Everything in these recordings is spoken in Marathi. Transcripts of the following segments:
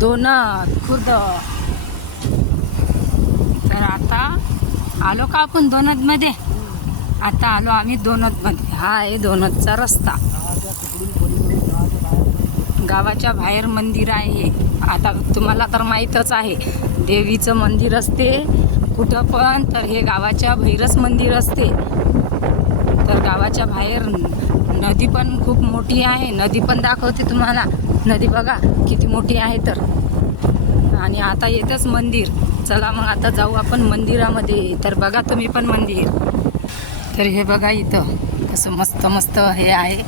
दोनात खुर्द. तर आता आलो का आपण दोनतमध्ये आता आलो आम्ही दोनतमध्ये हा आहे दोनतचा रस्ता. गावाच्या बाहेर मंदिर आहे. आता तुम्हाला तर माहीतच आहे देवीचं मंदिर असते. कुठं पण तर हे गावाच्या बाहेरच मंदिर असते. तर गावाच्या बाहेर नदी पण खूप मोठी आहे. नदी पण दाखवते तुम्हाला. नदी बघा किती मोठी आहे तर. आणि आता येतच मंदिर. चला मग आता जाऊ आपण मंदिरामध्ये. तर बघा तुम्ही पण मंदिर. तर हे बघा इथं कसं मस्त मस्त हे आहे.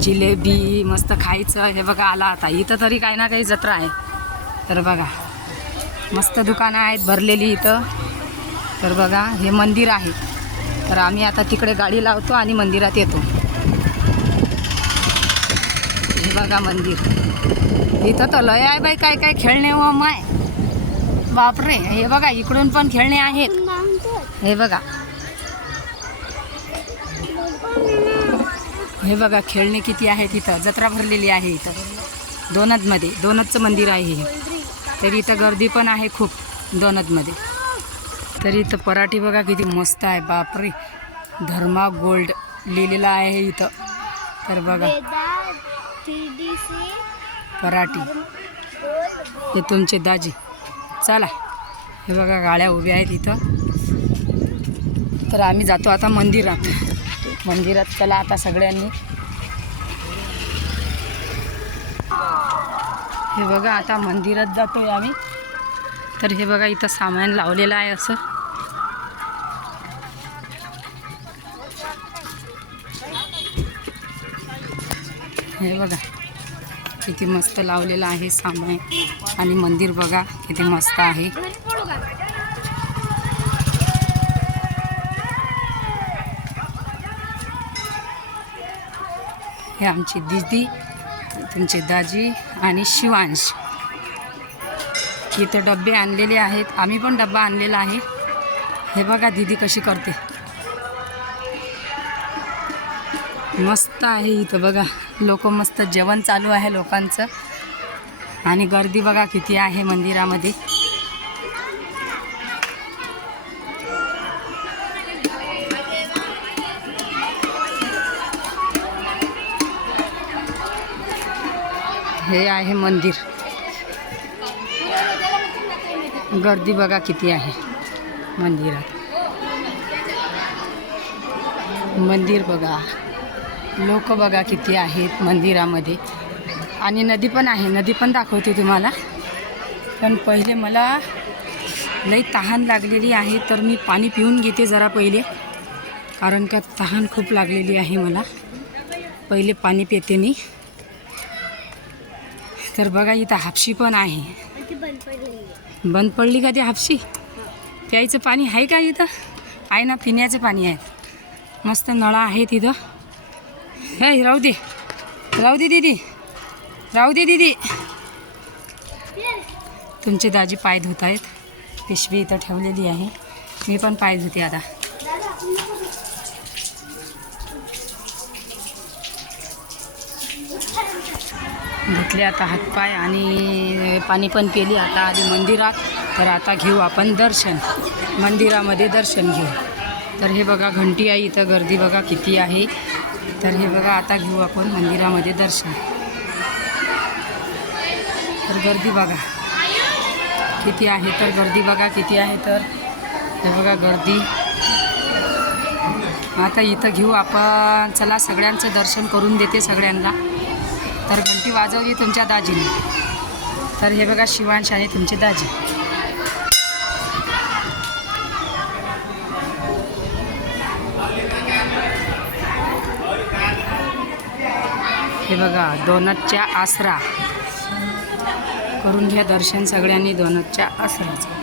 जिलेबी मस्त खायचं. हे बघा आला आता. इथं तरी काही ना काही जत्रा आहे. तर बघा मस्त दुकानं आहेत भरलेली इथं. तर बघा हे मंदिर आहे. तर आम्ही आता तिकडे गाडी लावतो आणि मंदिरात येतो. बघा मंदिर. इथं तर लय आहे बाई काय काय खेळणे व माय. बापरे हे बघा इकडून पण खेळणे आहेत. हे बघा. हे बघा खेळणे किती आहेत इथं. जत्रा भरलेली आहे इथं. दोनदमध्ये दोनदचं मंदिर आहे हे. तरी इथं गर्दी पण आहे खूप दोनदमध्ये. तरी इथं पराठी बघा किती मस्त आहे. बापरे धर्मा गोल्ड लिहिलेलं आहे इथं. तर बघा. पराठी. हे तुमचे दाजी. चला. हे बघा गाड्या उभ्या आहेत इथं. तर आम्ही जातो आता मंदिरात. मंदिरात चला आता सगळ्यांनी. हे बघा आता मंदिरात जातोय आम्ही. तर हे बघा इथं सामान लावलेलं आहे असं. हे बघा किती मस्त लावलेलं आहे सामान. आणि मंदिर बघा किती मस्त आहे. हे आमची दिदी तुमचे दाजी आणि शिवांश. इथं डबे आणलेले आहेत. आम्ही पण डब्बा आणलेला आहे. हे बघा दिदी कशी करते. मस्त आहे इथं बघा. लोक मस्त जेवण चालू आहे लोकांचं. आणि गर्दी बघा किती आहे मंदिरामध्ये. हे आहे मंदिर. गर्दी बघा किती आहे मंदिरात. मंदिर बघा. लोक बघा किती आहेत मंदिरामध्ये. आणि नदी पण आहे नदी पण दाखवते तुम्हाला. पण पहिले मला लई तहान लागलेली आहे तर मी पाणी पिऊन घेते जरा पहिले. कारण का तहान खूप लागलेली आहे मला. पहिले पाणी पिते मी. तर बघा इथं हापशी पण आहे. बंद पडली का ती हापशी? प्यायचं पाणी आहे का इथं? आहे ना पिण्याचं पाणी आहे. मस्त नळा आहे तिथं हे राहू दे राहू दे दीदी राहू दे दीदी तुमचे दाजी पाय धुत आहेत पिशवी इथं ठेवलेली आहे. मी पण पाय धुते आता. धुतले आता हातपाय आणि पाणी पण पिली. आता आधी मंदिरात. तर आता घेऊ आपण दर्शन. मंदिरामध्ये दर्शन घेऊ. तर हे बघा घंटी आहे इथं. गर्दी बघा किती आहे. तर हे बघा आता घेऊ आपण मंदिरामध्ये दर्शन. तर गर्दी बघा. किती आहे तर गर्दी बघा किती आहे तर. हे बघा गर्दी. आता इथं घेऊ आपण. चला सगळ्यांचं दर्शन करून देते सगळ्यांना. तर घंटी वाजवली तुमच्या दाजीने. तर हे बघा शिवांश आहे तुमचे दाजी. हे बघा दोनतच्या आसरा. करून घ्या दर्शन सगळ्यांनी दोनतच्या आसराचं.